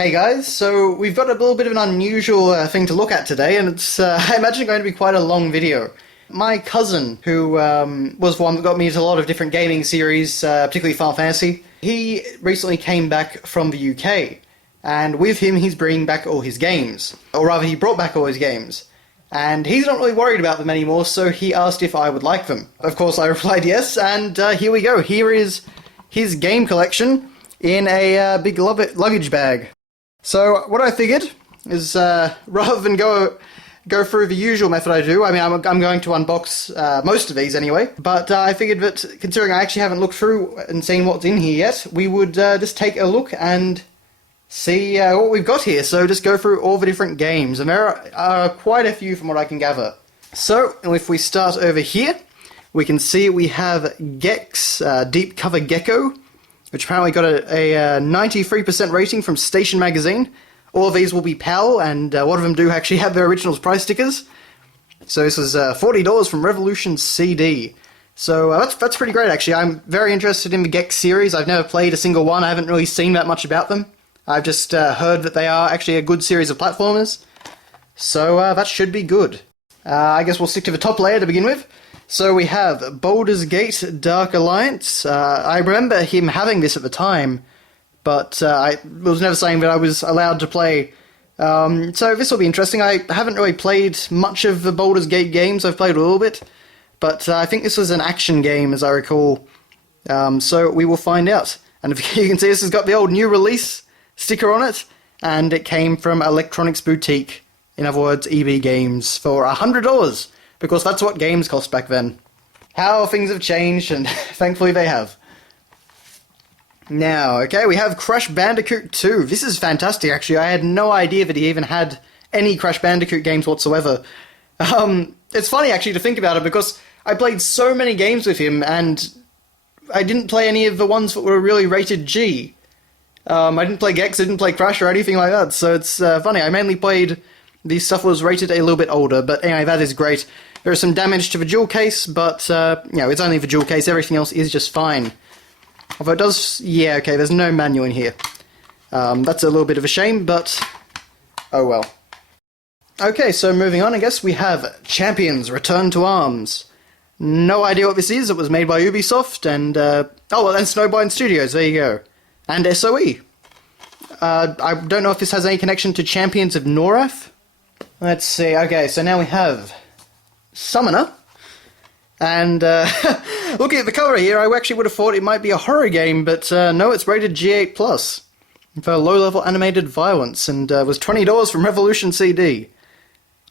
Hey guys, so we've got a little bit of an unusual thing to look at today, and it's, I imagine, going to be quite a long video. My cousin, who was one that got me into a lot of different gaming series, particularly Final Fantasy, he recently came back from the UK, and with him he's bringing back all his games. Or rather, he brought back all his games. And he's not really worried about them anymore, so he asked if I would like them. Of course, I replied yes, and here we go. Here is his game collection in a big luggage bag. So what I figured is, rather than go through the usual method I do, I mean, I'm going to unbox most of these anyway, but I figured that considering I actually haven't looked through and seen what's in here yet, we would just take a look and see what we've got here. So just go through all the different games, and there are quite a few from what I can gather. So if we start over here, we can see we have Gex Deep Cover Gecko, which apparently got a 93% rating from Station Magazine. All of these will be PAL, and a lot of them do actually have their originals price stickers. So this is $40 from Revolution CD. So that's pretty great, actually. I'm very interested in the Gex series. I've never played a single one. I haven't really seen that much about them. I've just heard that they are actually a good series of platformers. So that should be good. I guess we'll stick to the top layer to begin with. So we have Baldur's Gate Dark Alliance. I remember him having this at the time, but I was never saying that I was allowed to play. So this will be interesting. I haven't really played much of the Baldur's Gate games. I've played a little bit, but I think this was an action game, as I recall. So we will find out. And if you can see, this has got the old new release sticker on it, and it came from Electronics Boutique, in other words, EB Games, for $100, because that's what games cost back then. How things have changed, and thankfully they have. Now, okay, we have Crash Bandicoot 2. This is fantastic, actually. I had no idea that he even had any Crash Bandicoot games whatsoever. It's funny, actually, to think about it, because I played so many games with him, and I didn't play any of the ones that were really rated G. I didn't play Gex, I didn't play Crash or anything like that, so it's funny. I mainly played the stuff that was rated a little bit older, but anyway, that is great. There is some damage to the jewel case, but, you know, it's only the jewel case, everything else is just fine. Although it does, yeah, okay, there's no manual in here. That's a little bit of a shame, but oh well. Okay, so moving on, I guess we have Champions Return to Arms. No idea what this is. It was made by Ubisoft, and, oh, well, and Snowblind Studios, there you go. And SOE. I don't know if this has any connection to Champions of Norath. Let's see, okay, so now we have Summoner. And looking at the cover here, I actually would have thought it might be a horror game, but no, it's rated G8+, for low-level animated violence, and was $20 from Revolution CD.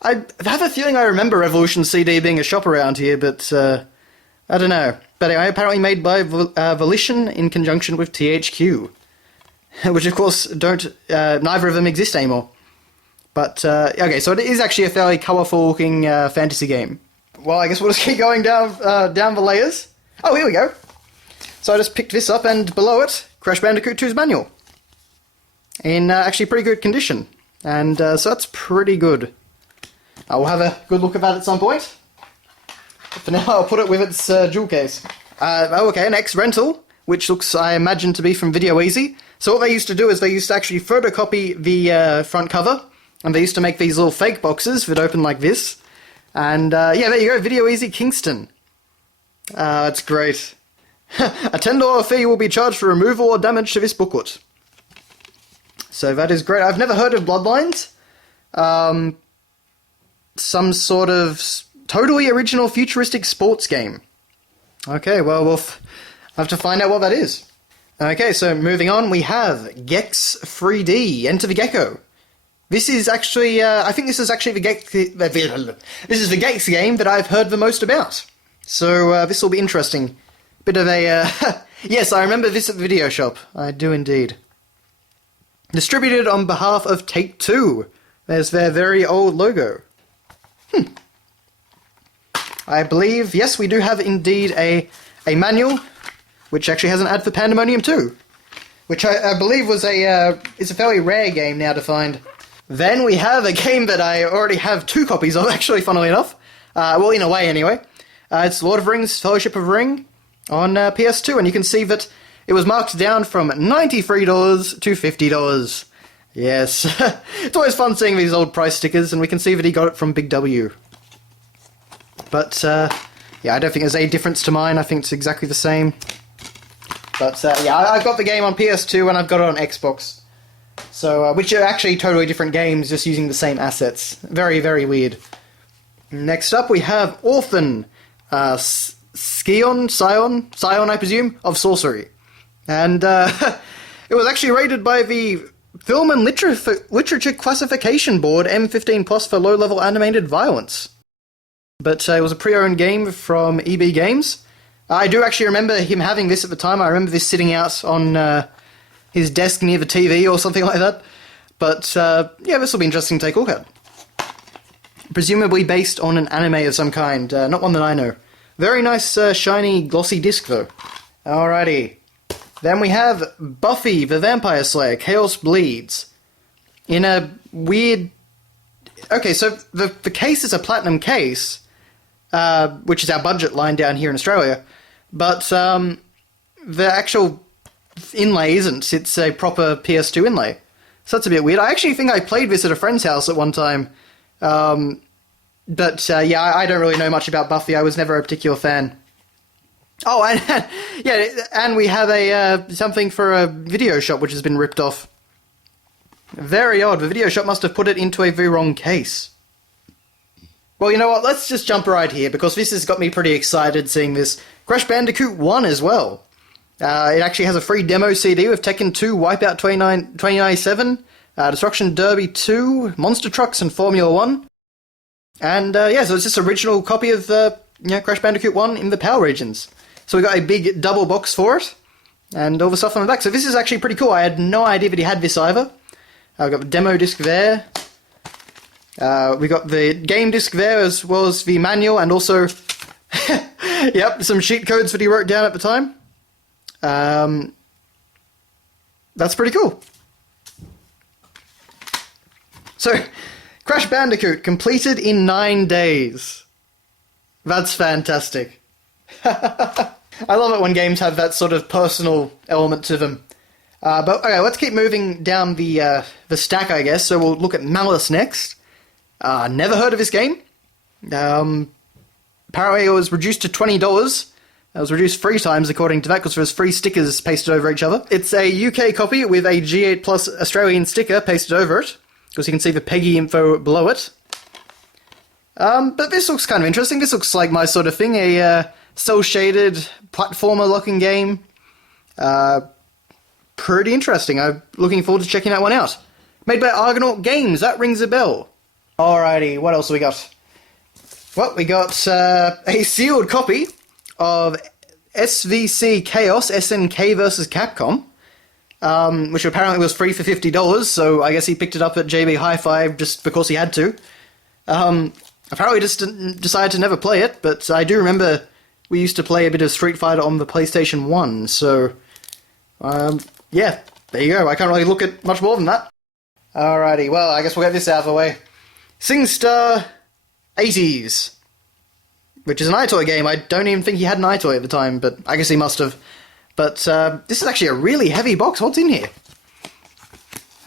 I have a feeling I remember Revolution CD being a shop around here, but I don't know. But anyway, apparently made by Volition in conjunction with THQ, which of course neither of them exist anymore. But, okay, so it is actually a fairly colourful-looking fantasy game. Well, I guess we'll just keep going down the layers. Oh, here we go. So I just picked this up, and below it, Crash Bandicoot 2's manual. In actually pretty good condition. And so that's pretty good. I will have a good look at that at some point. But for now, I'll put it with its jewel case. Oh, okay, an X-Rental, which looks, I imagine, to be from Video Easy. So what they used to do is they used to actually photocopy the front cover, and they used to make these little fake boxes that open like this. And, yeah, there you go, Video Easy Kingston. That's great. A $10 fee will be charged for removal or damage to this booklet. So that is great. I've never heard of Bloodlines. Some sort of totally original futuristic sports game. Okay, well, we'll have to find out what that is. Okay, so moving on, we have Gex 3D, Enter the Gecko. This is actually, I think this is actually the Gex, this is the Gex game that I've heard the most about. So, this will be interesting. Bit of a, yes, I remember this at the video shop. I do indeed. Distributed on behalf of Take-Two. There's their very old logo. I believe, yes, we do have indeed a manual, which actually has an ad for Pandemonium 2, which I believe was is a fairly rare game now to find. Then we have a game that I already have 2 copies of, actually, funnily enough. Well, in a way, anyway. It's Lord of the Rings, Fellowship of the Ring on PS2, and you can see that it was marked down from $93 to $50. Yes. It's always fun seeing these old price stickers, and we can see that he got it from Big W. But, yeah, I don't think there's any difference to mine. I think it's exactly the same. But, yeah, I've got the game on PS2 and I've got it on Xbox. So, which are actually totally different games, just using the same assets. Very, very weird. Next up, we have Orphan. Scion, I presume, of Sorcery. And, it was actually rated by the Film and Literature Classification Board M15 Plus for low-level animated violence. But it was a pre-owned game from EB Games. I do actually remember him having this at the time. I remember this sitting out on his desk near the TV or something like that. But, yeah, this will be interesting to take a look at. Presumably based on an anime of some kind, not one that I know. Very nice, shiny, glossy disc, though. Alrighty. Then we have Buffy the Vampire Slayer, Chaos Bleeds. In a weird... Okay, so the case is a platinum case, which is our budget line down here in Australia, but the actual inlay isn't. It's a proper PS2 inlay. So that's a bit weird. I actually think I played this at a friend's house at one time, but yeah, I don't really know much about Buffy. I was never a particular fan. Oh, and yeah, and we have a something for a video shop which has been ripped off. Very odd. The video shop must have put it into a very wrong case. Well, you know what? Let's just jump right here, because this has got me pretty excited seeing this. Crash Bandicoot 1 as well. It actually has a free demo CD with Tekken 2, Wipeout 2097, Destruction Derby 2, Monster Trucks, and Formula 1. And yeah, so it's this original copy of Crash Bandicoot 1 in the PAL regions. So we got a big double box for it, and all the stuff on the back. So this is actually pretty cool. I had no idea that he had this either. I've got the demo disc there. We got the game disc there, as well as the manual, and also, yep, some cheat codes that he wrote down at the time. That's pretty cool. So, Crash Bandicoot completed in 9 days. That's fantastic. I love it when games have that sort of personal element to them. But okay, let's keep moving down the stack, I guess. So we'll look at Malice next. Never heard of this game. Apparently it was reduced to $20. It was reduced 3 times according to that, because there's 3 stickers pasted over each other. It's a UK copy with a G8 Plus Australian sticker pasted over it, because you can see the PEGI info below it. But this looks kind of interesting. This looks like my sort of thing, a cel-shaded platformer-looking game. Pretty interesting. I'm looking forward to checking that one out. Made by Argonaut Games, that rings a bell. Alrighty, what else have we got? Well, we got a sealed copy of SVC Chaos SNK vs. Capcom, which apparently was free for $50, so I guess he picked it up at JB Hi-Fi just because he had to. Apparently just decided to never play it, but I do remember we used to play a bit of Street Fighter on the PlayStation 1, so yeah, there you go. I can't really look at much more than that. Alrighty, well, I guess we'll get this out of the way. SingStar 80s, which is an iToy game. I don't even think he had an iToy at the time, but I guess he must have. But this is actually a really heavy box. What's in here?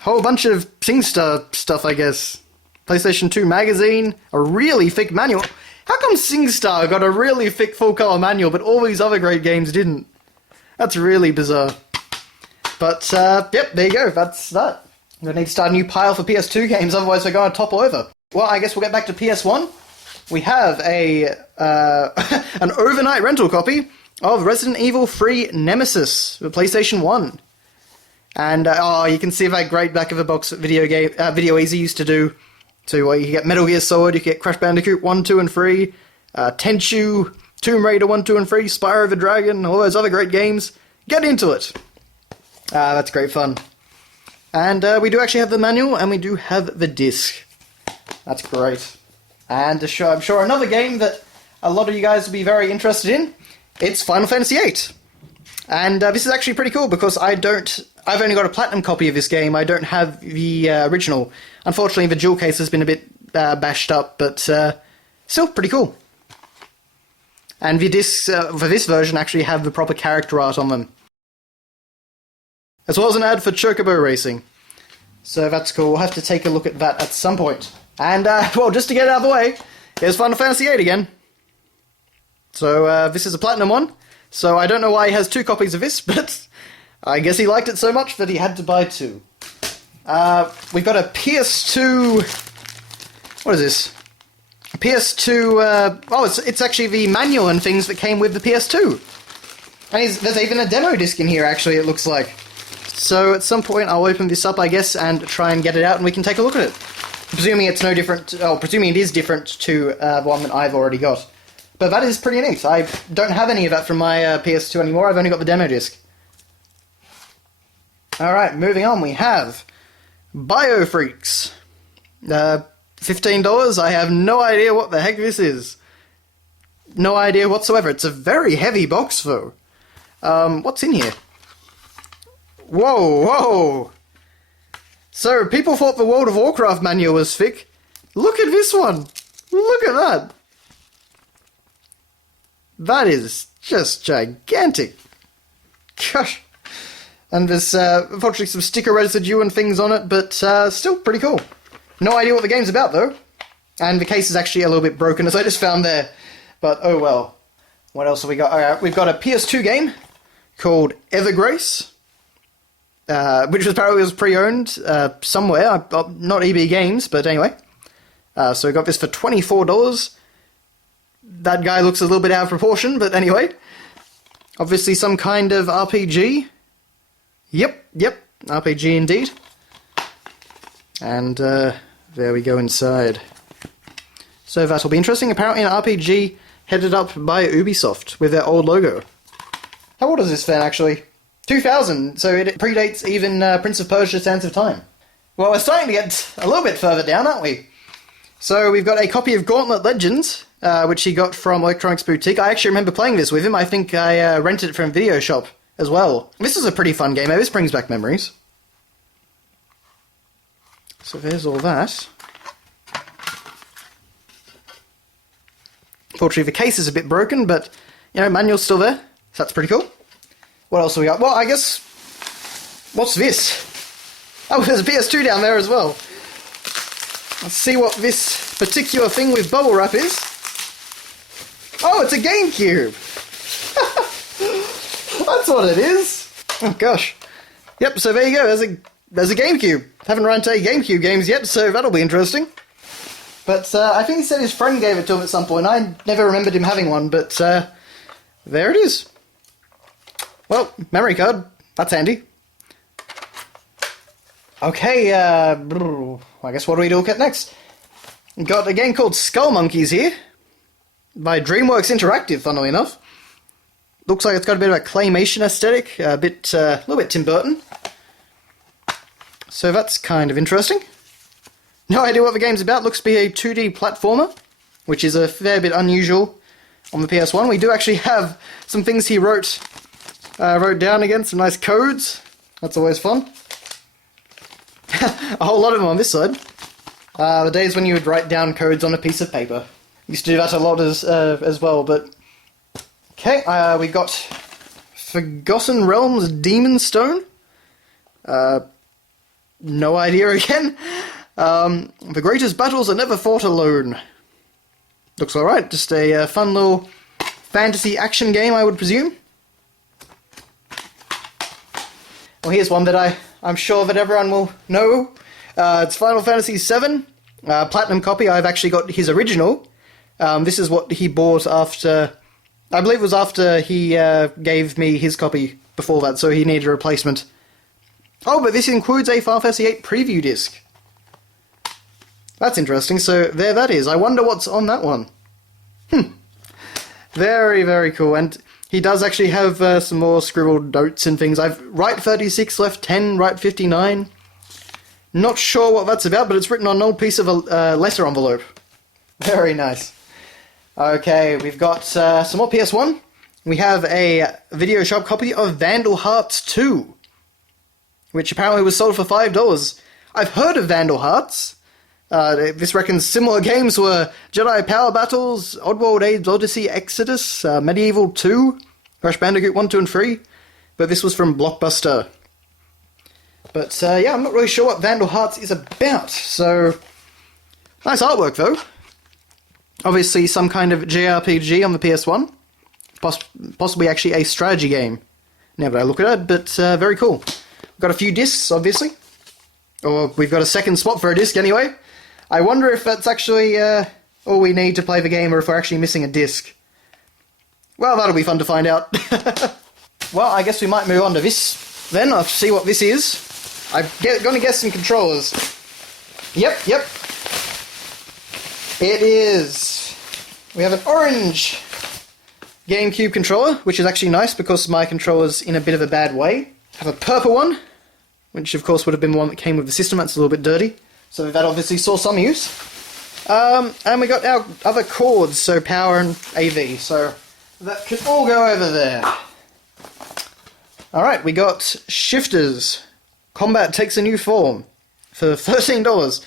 Whole bunch of SingStar stuff, I guess. PlayStation 2 magazine, a really thick manual. How come SingStar got a really thick full-colour manual, but all these other great games didn't? That's really bizarre. But, yep, there you go. That's that. I'm going to need to start a new pile for PS2 games, otherwise they're going to topple over. Well, I guess we'll get back to PS1. We have a an overnight rental copy of Resident Evil 3 Nemesis for PlayStation 1. And, oh, you can see that great back of the box Video Easy used to do. So you get Metal Gear Solid, you get Crash Bandicoot 1, 2, and 3, Tenchu, Tomb Raider 1, 2, and 3, Spyro the Dragon, all those other great games. Get into it! That's great fun. And we do actually have the manual, and we do have the disc. That's great. And I'm sure another game that a lot of you guys will be very interested in, it's Final Fantasy VIII. And this is actually pretty cool, because I've only got a platinum copy of this game. I don't have the original. Unfortunately, the jewel case has been a bit bashed up, but still pretty cool. And the discs for this version actually have the proper character art on them. As well as an ad for Chocobo Racing. So that's cool. We'll have to take a look at that at some point. And, well, just to get it out of the way, here's Final Fantasy VIII again. So, this is a Platinum one. So I don't know why he has 2 copies of this, but I guess he liked it so much that he had to buy 2. We've got a PS2... What is this? A PS2... oh, it's actually the manual and things that came with the PS2. And there's even a demo disc in here, actually, it looks like. So at some point I'll open this up, I guess, and try and get it out, and we can take a look at it. Presuming it's no different... Oh, presuming it is different to the one that I've already got. But that is pretty neat. I don't have any of that from my PS2 anymore. I've only got the demo disc. Alright, moving on. We have Biofreaks. $15. I have no idea what the heck this is. No idea whatsoever. It's a very heavy box, though. What's in here? Whoa, whoa! So, people thought the World of Warcraft manual was thick. Look at this one! Look at that! That is just gigantic. Gosh. And there's, unfortunately, some sticker residue and things on it, but still pretty cool. No idea what the game's about, though. And the case is actually a little bit broken, as I just found there. But, oh well. What else have we got? We've got a PS2 game called Evergrace, which apparently was pre-owned somewhere. Not EB Games, but anyway. So we got this for $24. That guy looks a little bit out of proportion, but anyway. Obviously some kind of RPG. Yep, RPG indeed. And there we go inside. So that'll be interesting. Apparently an RPG headed up by Ubisoft with their old logo. How old is this fan, actually? 2000, so it predates even Prince of Persia: Sands of Time. Well, we're starting to get a little bit further down, aren't we? So we've got a copy of Gauntlet Legends, which he got from Electronics Boutique. I actually remember playing this with him. I think I rented it from Video Shop as well. This is a pretty fun game. This brings back memories. So there's all that. Fortunately, the case is a bit broken, but, you know, manual's still there. So that's pretty cool. What else have we got? Well, I guess... What's this? Oh, there's a PS2 down there as well. Let's see what this particular thing with bubble wrap is. Oh, it's a GameCube! That's what it is! Oh, gosh. Yep, so there you go. There's a GameCube. Haven't run into any GameCube games yet, so that'll be interesting. But I think he said his friend gave it to him at some point. I never remembered him having one, but there it is. Well, memory card. That's handy. Okay, I guess what do we look at next? We've got a game called Skull Monkeys here, by DreamWorks Interactive, funnily enough. Looks like it's got a bit of a claymation aesthetic, a little bit Tim Burton. So that's kind of interesting. No idea what the game's about. Looks to be a 2D platformer, which is a fair bit unusual on the PS1. We do actually have some things he wrote down again, some nice codes. That's always fun. A whole lot of them on this side. The days when you would write down codes on a piece of paper. Used to do that a lot as well, but... Okay, we got Forgotten Realms Demon Stone. No idea again. The greatest battles are never fought alone. Looks alright, just a fun little fantasy action game, I would presume. Well, here's one that I'm sure that everyone will know. It's Final Fantasy VII, Platinum copy. I've actually got his original. This is what he bought after... I believe it was after he gave me his copy before that, so he needed a replacement. Oh, but this includes a Final Fantasy VIII preview disc. That's interesting, so there that is. I wonder what's on that one. Very, very cool, and he does actually have some more scribbled notes and things. I've right 36, left 10, right 59. Not sure what that's about, but it's written on an old piece of a letter envelope. Very nice. Okay, we've got some more PS1. We have a Video Shop copy of Vandal Hearts 2, which apparently was sold for $5. I've heard of Vandal Hearts. This reckons similar games were Jedi Power Battles, Oddworld Age Odyssey Exodus, Medieval 2, Crash Bandicoot 1, 2, and 3, but this was from Blockbuster. But yeah, I'm not really sure what Vandal Hearts is about. So, nice artwork though. Obviously some kind of JRPG on the PS1. Possibly actually a strategy game. Now that I look at it, but very cool. We've got a few discs, obviously. Or we've got a second spot for a disc anyway. I wonder if that's actually all we need to play the game, or if we're actually missing a disc. Well, that'll be fun to find out. Well, I guess we might move on to this then. I'll see what this is. I'm gonna guess some controllers. Yep. It is. We have an orange GameCube controller, which is actually nice because my controller's in a bit of a bad way. I have a purple one, which of course would have been the one that came with the system. That's a little bit dirty, so that obviously saw some use. And we got our other cords, so power and AV, so that can all go over there. Alright, we got shifters. Combat takes a new form for $13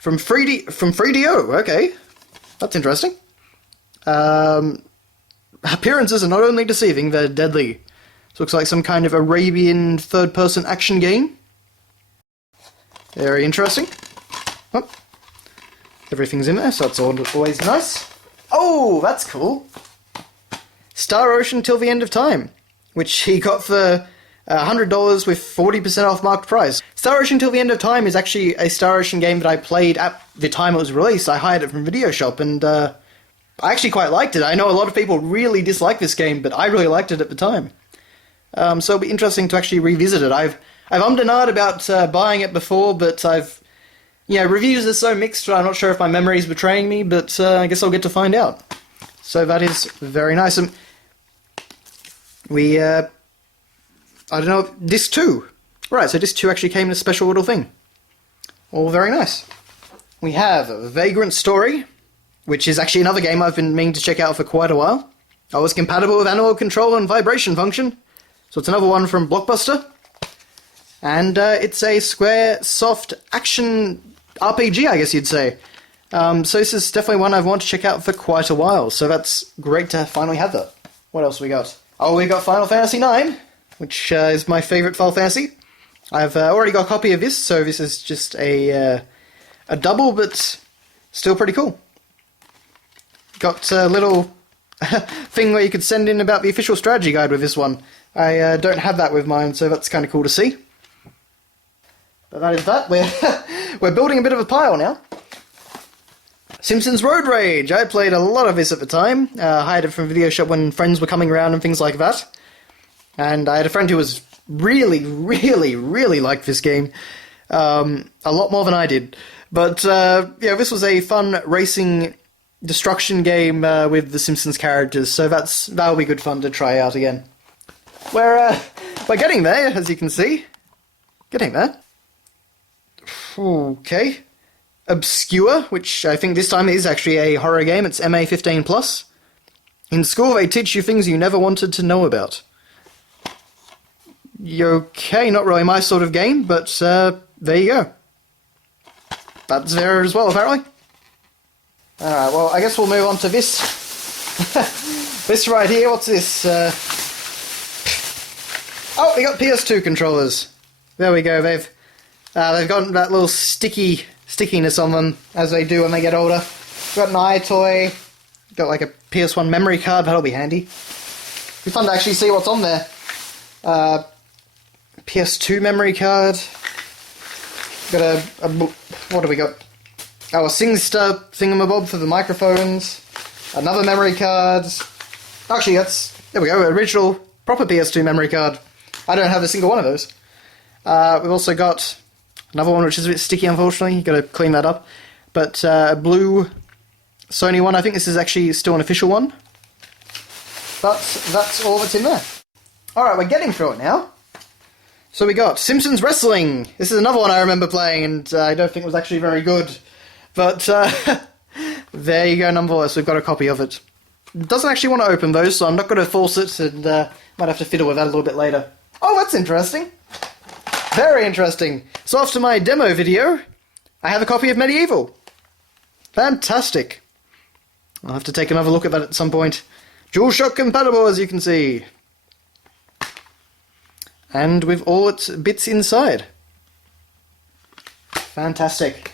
from 3DO. Okay, that's interesting. Appearances are not only deceiving, they're deadly. This looks like some kind of Arabian third-person action game. Very interesting. Oh, everything's in there, so it's always nice. Oh, that's cool. Star Ocean Till the End of Time, which he got for $100 with 40% off marked price. Star Ocean Till the End of Time is actually a Star Ocean game that I played at the time it was released. I hired it from Video Shop, and I actually quite liked it. I know a lot of people really dislike this game, but I really liked it at the time. So it'll be interesting to actually revisit it. I've ummed and ahed about buying it before, but reviews are so mixed, I'm not sure if my memory is betraying me, but I guess I'll get to find out. So that is very nice. And we, I don't know, Disc 2. Right, so Disc 2 actually came in a special little thing. All very nice. We have Vagrant Story, which is actually another game I've been meaning to check out for quite a while. I was compatible with analog control and vibration function, so it's another one from Blockbuster. And it's a square, soft action RPG, I guess you'd say. So this is definitely one I've wanted to check out for quite a while, so that's great to finally have that. What else we got? Oh, we got Final Fantasy IX, which is my favourite Final Fantasy. I've already got a copy of this, so this is just a double, but still pretty cool. Got a little thing where you could send in about the official strategy guide with this one. I don't have that with mine, so that's kind of cool to see. But that is that. We're building a bit of a pile now. Simpsons Road Rage. I played a lot of this at the time. Hired it from Video Shop when friends were coming around and things like that. And I had a friend who was really, really, really liked this game. A lot more than I did. But yeah, this was a fun racing destruction game with the Simpsons characters, so that'll be good fun to try out again. We're getting there, as you can see. Getting there. Okay. Obscure, which I think this time is actually a horror game. It's MA 15+. In school, they teach you things you never wanted to know about. Okay, not really my sort of game, but there you go. That's there as well, apparently. Alright, well, I guess we'll move on to this. This right here, what's this? Oh, we got PS2 controllers. There we go, they've got that little stickiness on them, as they do when they get older. Got an iToy, got like a PS1 memory card, that'll be handy. Be fun to actually see what's on there. PS2 memory card. Got what do we got? Oh, a SingStar thingamabob for the microphones. Another memory card. Actually, there we go, original, proper PS2 memory card. I don't have a single one of those. We've also got another one which is a bit sticky, unfortunately. You've got to clean that up. But a blue Sony one. I think this is actually still an official one. But that's all that's in there. Alright, we're getting through it now. So we got Simpsons Wrestling. This is another one I remember playing, and I don't think it was actually very good. But there you go, nonetheless, we've got a copy of it. It doesn't actually want to open those, so I'm not going to force it, and might have to fiddle with that a little bit later. Oh, that's interesting. Very interesting. So after my demo video, I have a copy of Medieval. Fantastic. I'll have to take another look at that at some point. DualShock compatible, as you can see. And with all its bits inside. Fantastic.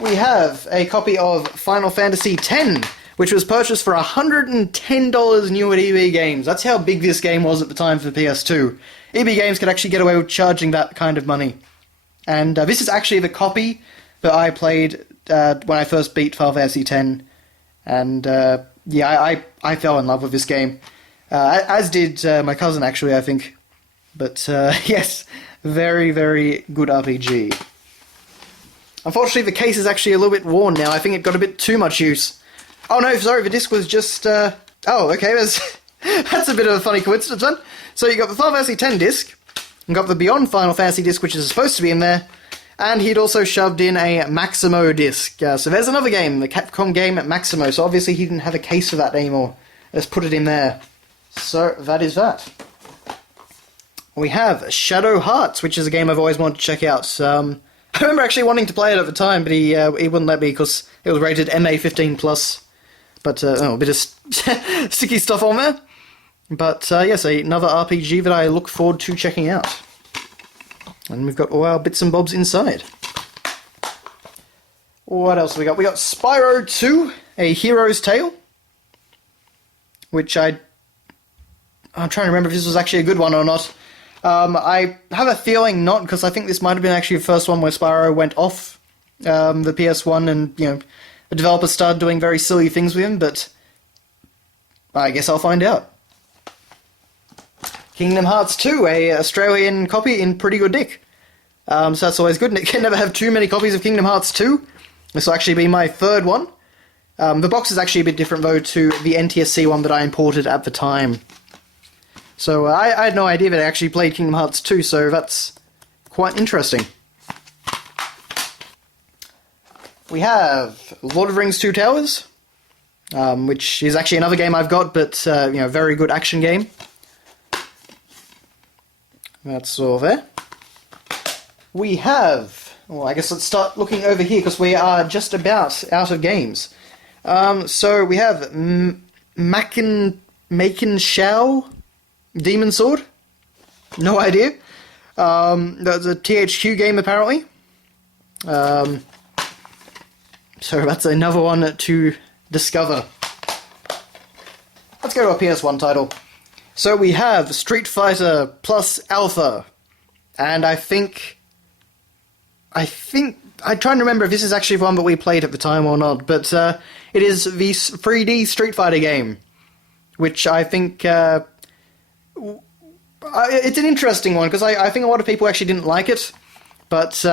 We have a copy of Final Fantasy X, which was purchased for $110 new at EB Games. That's how big this game was at the time for PS2. EB Games could actually get away with charging that kind of money. And this is actually the copy that I played when I first beat Final Fantasy X. And yeah, I fell in love with this game. As did my cousin, actually, I think. But yes, very, very good RPG. Unfortunately, the case is actually a little bit worn now. I think it got a bit too much use. Oh no, sorry, the disc was just... Oh, okay, that's a bit of a funny coincidence then. So you got the Final Fantasy X disc, you got the Beyond Final Fantasy disc, which is supposed to be in there, and he'd also shoved in a Maximo disc. So there's another game, the Capcom game Maximo. So obviously he didn't have a case for that anymore. Let's put it in there. So that is that. We have Shadow Hearts, which is a game I've always wanted to check out. I remember actually wanting to play it at the time, but he wouldn't let me because it was rated MA15+. But, a bit of sticky stuff on there. But, yes, another RPG that I look forward to checking out. And we've got all our bits and bobs inside. What else have we got? We got Spyro 2, A Hero's Tale. Which I'm trying to remember if this was actually a good one or not. I have a feeling not, because I think this might have been actually the first one where Spyro went off the PS1 and, the developers started doing very silly things with him, but I guess I'll find out. Kingdom Hearts 2, a Australian copy in pretty good nick. So that's always good. Nick can never have too many copies of Kingdom Hearts 2. This will actually be my third one. The box is actually a bit different, though, to the NTSC one that I imported at the time. So I had no idea that I actually played Kingdom Hearts 2, so that's quite interesting. We have Lord of the Rings 2 Towers, which is actually another game I've got, but, very good action game. That's all there. We have... Well, I guess let's start looking over here, because we are just about out of games. So we have Maken Shao Demon Sword? No idea. That's a THQ game, apparently. So that's another one to discover. Let's go to a PS1 title. So we have Street Fighter Plus Alpha. And I'm trying to remember if this is actually the one that we played at the time or not, but it is the 3D Street Fighter game, which I think it's an interesting one, because I think a lot of people actually didn't like it, but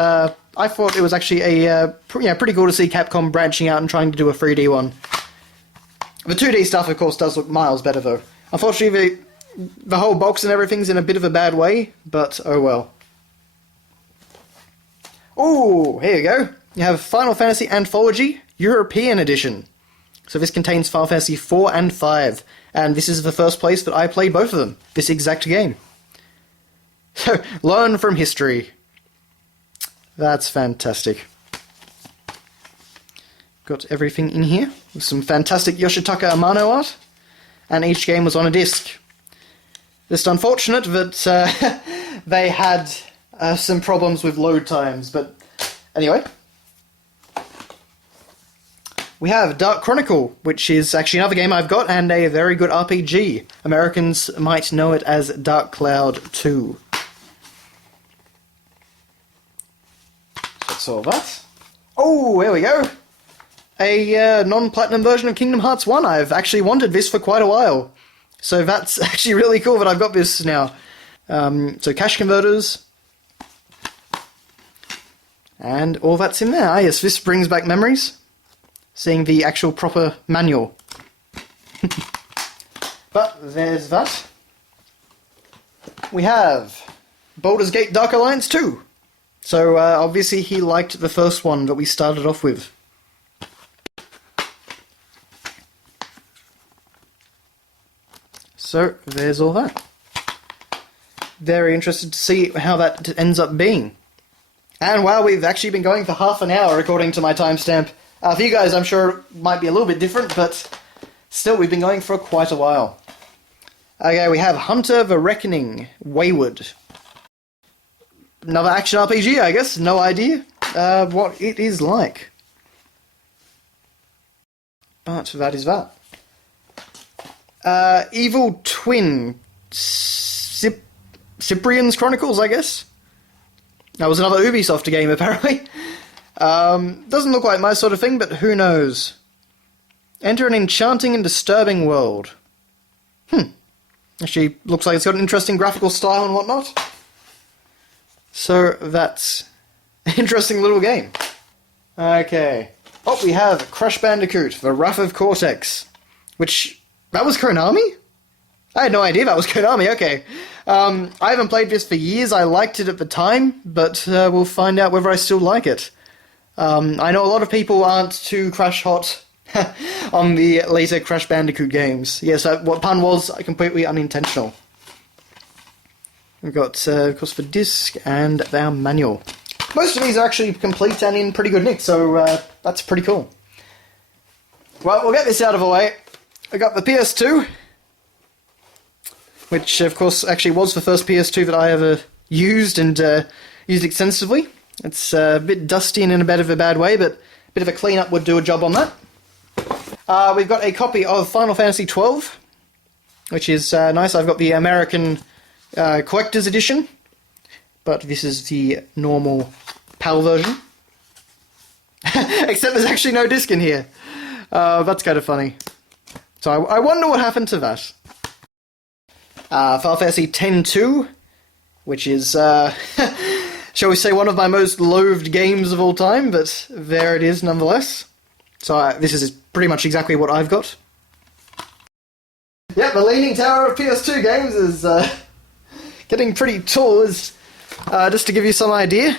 I thought it was actually pretty cool to see Capcom branching out and trying to do a 3D one. The 2D stuff, of course, does look miles better, though. Unfortunately, the whole box and everything's in a bit of a bad way, but oh well. Ooh, here you go. You have Final Fantasy Anthology European Edition. So this contains Final Fantasy 4 and 5, and this is the first place that I played both of them, this exact game. So, learn from history. That's fantastic. Got everything in here, with some fantastic Yoshitaka Amano art, and each game was on a disc. Just unfortunate that they had some problems with load times, but anyway. We have Dark Chronicle, which is actually another game I've got, and a very good RPG. Americans might know it as Dark Cloud 2. That's all that. Oh, there we go! A non-platinum version of Kingdom Hearts 1. I've actually wanted this for quite a while. So that's actually really cool that I've got this now. So cash converters. And all that's in there. Ah yes, this brings back memories. Seeing the actual proper manual. But there's that. We have Baldur's Gate Dark Alliance 2. So obviously he liked the first one that we started off with. So there's all that. Very interested to see how that ends up being. And wow, we've actually been going for half an hour according to my timestamp. For you guys, I'm sure it might be a little bit different, but still, we've been going for quite a while. Okay, we have Hunter the Reckoning, Wayward. Another action RPG, I guess, no idea. what it is like. But that is that. Evil Twin Cyprian's Chronicles, I guess. That was another Ubisoft game, apparently. Doesn't look like my sort of thing, but who knows. Enter an enchanting and disturbing world. Actually, looks like it's got an interesting graphical style and whatnot. So, that's an interesting little game. Okay. Oh, we have Crash Bandicoot, The Wrath of Cortex. Which, that was Konami? I had no idea that was Konami, okay. I haven't played this for years, I liked it at the time, but we'll find out whether I still like it. I know a lot of people aren't too crash hot on the later Crash Bandicoot games. Yes, what pun was completely unintentional. We've got, of course, the disc and our manual. Most of these are actually complete and in pretty good nick, so that's pretty cool. Well, we'll get this out of the way. I got the PS2, which, of course, actually was the first PS2 that I ever used and used extensively. It's a bit dusty and in a bit of a bad way, but a bit of a clean-up would do a job on that. We've got a copy of Final Fantasy XII, which is nice. I've got the American Collector's Edition, but this is the normal PAL version. Except there's actually no disc in here. That's kind of funny. So I wonder what happened to that. Final Fantasy X-2, which is, shall we say, one of my most loathed games of all time, but there it is nonetheless. So this is pretty much exactly what I've got. Yep, the Leaning Tower of PS2 games is getting pretty tall, just to give you some idea.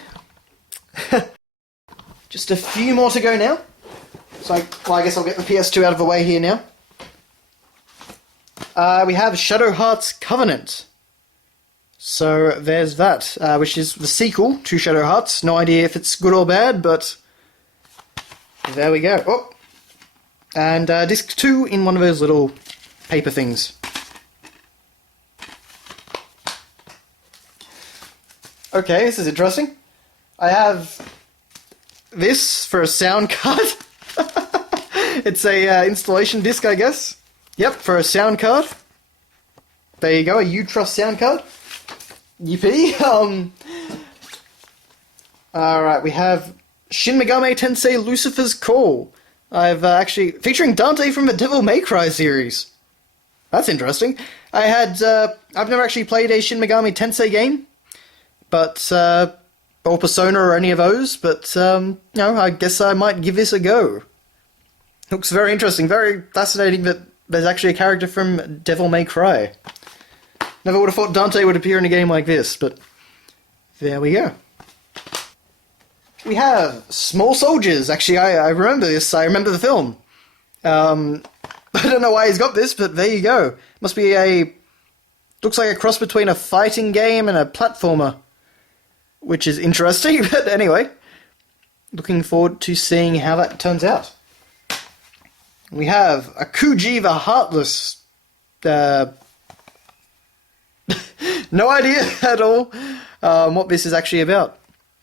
Just a few more to go now. So I guess I'll get the PS2 out of the way here now. We have Shadow Hearts Covenant. So there's that, which is the sequel to Shadow Hearts. No idea if it's good or bad, but there we go. Oh, and disc 2 in one of those little paper things. Okay, this is interesting. I have this for a sound card. It's a installation disc, I guess. Yep, for a sound card. There you go, a U-Trust sound card. Yippee. Alright, we have Shin Megami Tensei Lucifer's Call. I've actually... featuring Dante from the Devil May Cry series. That's interesting. I've never actually played a Shin Megami Tensei game, but... or Persona or any of those, but, I guess I might give this a go. Looks very interesting, very fascinating that there's actually a character from Devil May Cry. Never would have thought Dante would appear in a game like this, but there we go. We have Small Soldiers. Actually, I remember this. I remember the film. I don't know why he's got this, but there you go. Must be looks like a cross between a fighting game and a platformer, which is interesting, but anyway. Looking forward to seeing how that turns out. We have Akuji the Heartless. No idea at all what this is actually about,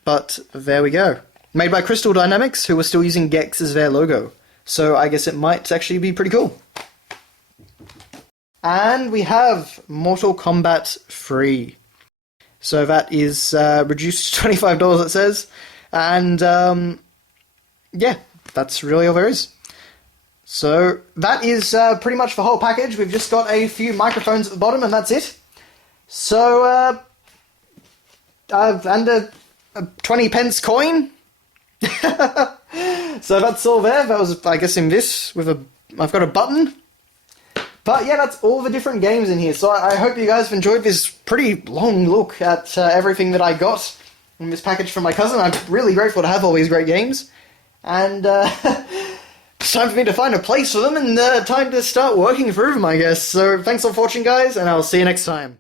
but there we go. Made by Crystal Dynamics, who are still using Gex as their logo, so I guess it might actually be pretty cool. And we have Mortal Kombat 3. So that is reduced to $25, it says, and yeah, that's really all there is. So that is pretty much the whole package. We've just got a few microphones at the bottom, and that's it. So, and a 20 pence coin. So that's all there. That was, I guess, in this with I've got a button. But yeah, that's all the different games in here. So I hope you guys have enjoyed this pretty long look at everything that I got in this package from my cousin. I'm really grateful to have all these great games. And it's time for me to find a place for them and time to start working through them, I guess. So thanks all for watching, guys, and I'll see you next time.